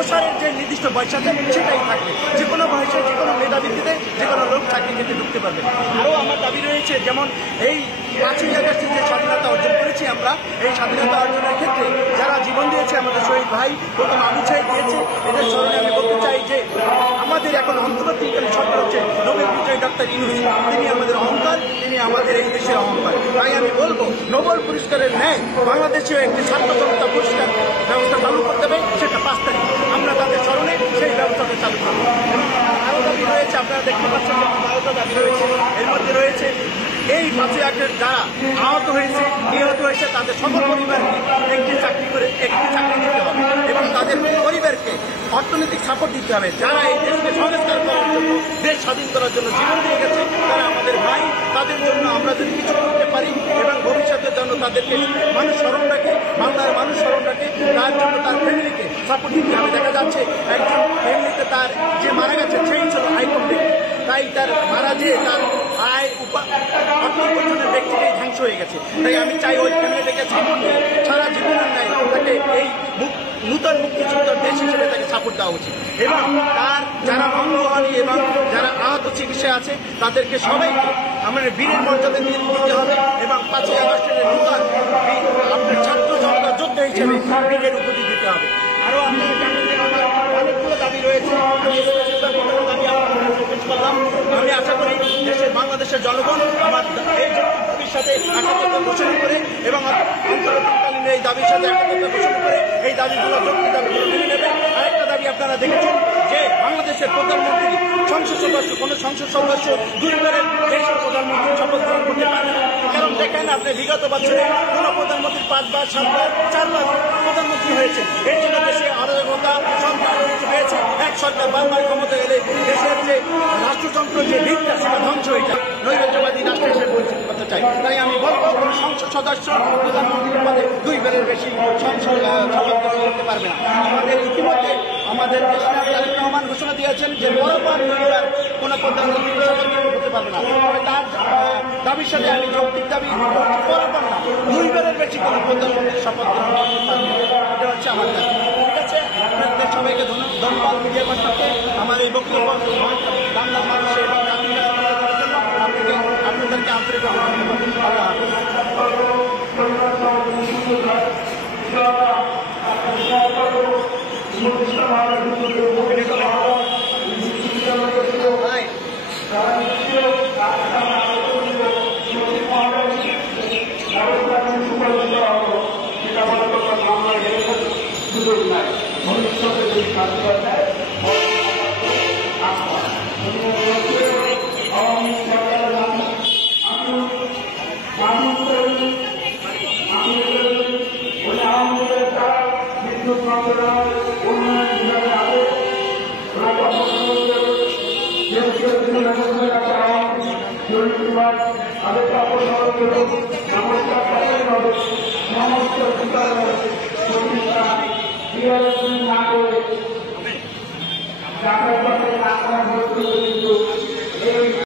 প্রসারের যে নির্দিষ্ট বয়স আছে সেটাই থাকবে। যে কোনো বয়সে যে কোনো মেধাবৃত্তিতে যে কোনো লোক চাকরি ক্ষেত্রে ঢুকতে পারবে। আরও আমার দাবি রয়েছে, যেমন এই 5ই আগস্টে যে স্বাধীনতা অর্জন করেছি আমরা, এই স্বাধীনতা অর্জনের ক্ষেত্রে যারা জীবন দিয়েছে, আমাদের শহীদ ভাই প্রথম আবু সাইদ দিয়েছে, এদের স্মরণে আমি বলতে চাই যে আমাদের এখন অন্তর্বর্তীকালীন সরকার হচ্ছে নোবেল বিজয়ী ডক্টর ইউনূস। তিনি আমাদের অহংকার, তিনি আমাদের এই দেশের অহংকার। তাই আমি বলবো, নোবেল পুরস্কারের ন্যায় বাংলাদেশেও একটি ছাত্রজনতা পুরস্কার ব্যবস্থা চালু করতে হবে, সেটা 5 তারিখ আমরা তাদের স্মরণে সেই ব্যবস্থাটা চালু করবো। আরও দাবি রয়েছে, আপনারা দেখতে পাচ্ছেন যে 12টা দাবি রয়েছে। এর মধ্যে রয়েছে এই 5ই আগস্ট যারা আহত হয়েছে, নিহত হয়েছে, তাদের সকল পরিবারকে একটি চাকরি দিতে হবে এবং তাদের পরিবারকে অর্থনৈতিক সাপোর্ট দিতে হবে। যারা এই দেশকে সংস্কার করার জন্য, দেশ স্বাধীন করার জন্য জীবন দিয়ে গেছে, তারা আমাদের ভাই। তাদের জন্য আমরা যদি কিছু করতে পারি এবং ভবিষ্যতের জন্য তাদেরকে মানুষ স্মরণ রাখে, বাংলার মানুষ স্মরণ রাখে, তার জন্য তার ফ্যামিলিকে সাপোর্ট দিতে হবে। দেখা যাচ্ছে একজন ফ্যামিলিতে তার যে মারা গেছে সেই ছিল আইকন ব্যক্তি, তাই তার মারা যেয়ে তার আয় অর্থোপার্জনের ব্যক্তিটাই ধ্বংস হয়ে গেছে। তাই আমি চাই ওই ফ্যামিলিটাকে সাপোর্ট দিয়ে সারা জীবনের ন্যায় তাকে এই নূতন মুক্তিযুদ্ধের দেশ হিসেবে তাকে সাপোর্ট দেওয়া উচিত। এবং তার যারা অঙ্গহানি এবং যারা আহত চিকিৎসায় আছে তাদেরকে সবাইকে আমাদের বীরের মর্যাদা দিতে হবে এবং 5ই আগস্টের নূতন আপনার ছাত্র জনতা যোদ্ধা হিসেবে বীরের উপাধি দিতে হবে। আরও আপনারা জানেন যে আমার অনেকগুলো দাবি রয়েছে, আমি আশা করি দেশের বাংলাদেশের জনগণ আমার এই দাবির সাথে একাত্মতা ঘোষণা করে এবং অন্তর্বর্তীকালীন এই দাবির সাথে একাত্মতা ঘোষণা করে এই দাবিগুলো যৌক্তিক দাবিগুলো মেনে নেবে। আরেকটা দাবি আপনারা দেখেছেন যে বাংলাদেশের প্রধানমন্ত্রী সংসদ সদস্য, কোনো সংসদ সদস্য 2 বারের দেশের প্রধানমন্ত্রী শপথ গ্রহণ করতে পারে না। কারণ দেখেন আপনি বিগত বছরে কোনো প্রধানমন্ত্রী 5 বার, 7 বার, 4 বার প্রধানমন্ত্রী হয়েছে। এর জন্য দেশে অরাজকতা সরকার হয়েছে। এক সরকার বারবার ক্ষমতা গেলে দেশের যে রাষ্ট্রযন্ত্র যে দিকটা সেটা ধ্বংস হয়ে যায়, নৈরাজ্যবাদী রাষ্ট্র হিসেবে পরিচিত করতে চাই। তাই আমি বলবো, কোনো সংসদ সদস্য প্রধানমন্ত্রীর পদে 2 বারের বেশি শপথ গ্রহণ করতে পারবে না। আমাদের ইতিমধ্যে আমাদের দেশের তারেক রহমান ঘোষণা দিয়েছেন যে পরপর 2 বার কোনো প্রধানমন্ত্রী শপথ গ্রহণ করতে পারবে না। তবে তার দাবির সাথে আমি যৌক্তিক দাবি পরপর না, 2 বারের বেশি কোনো প্রধানমন্ত্রী শপথ গ্রহণ করতে পারবে না। এটা হচ্ছে আমার দাবি। ঠিক আছে, আপনাদের সবাইকে ধন্যবাদ মিডিয়া কর্তৃপক্ষকে আমার এই বক্তব্য বাংলার মানুষের এবং আপনাদেরকে আন্তরিক ভবিষ্যতে যদি স্বাধীনতা আওয়ামী সরকারের বিদ্যুৎ মন্ত্রণালয় উন্নয়ন বিভাগের আগে নমস্কার।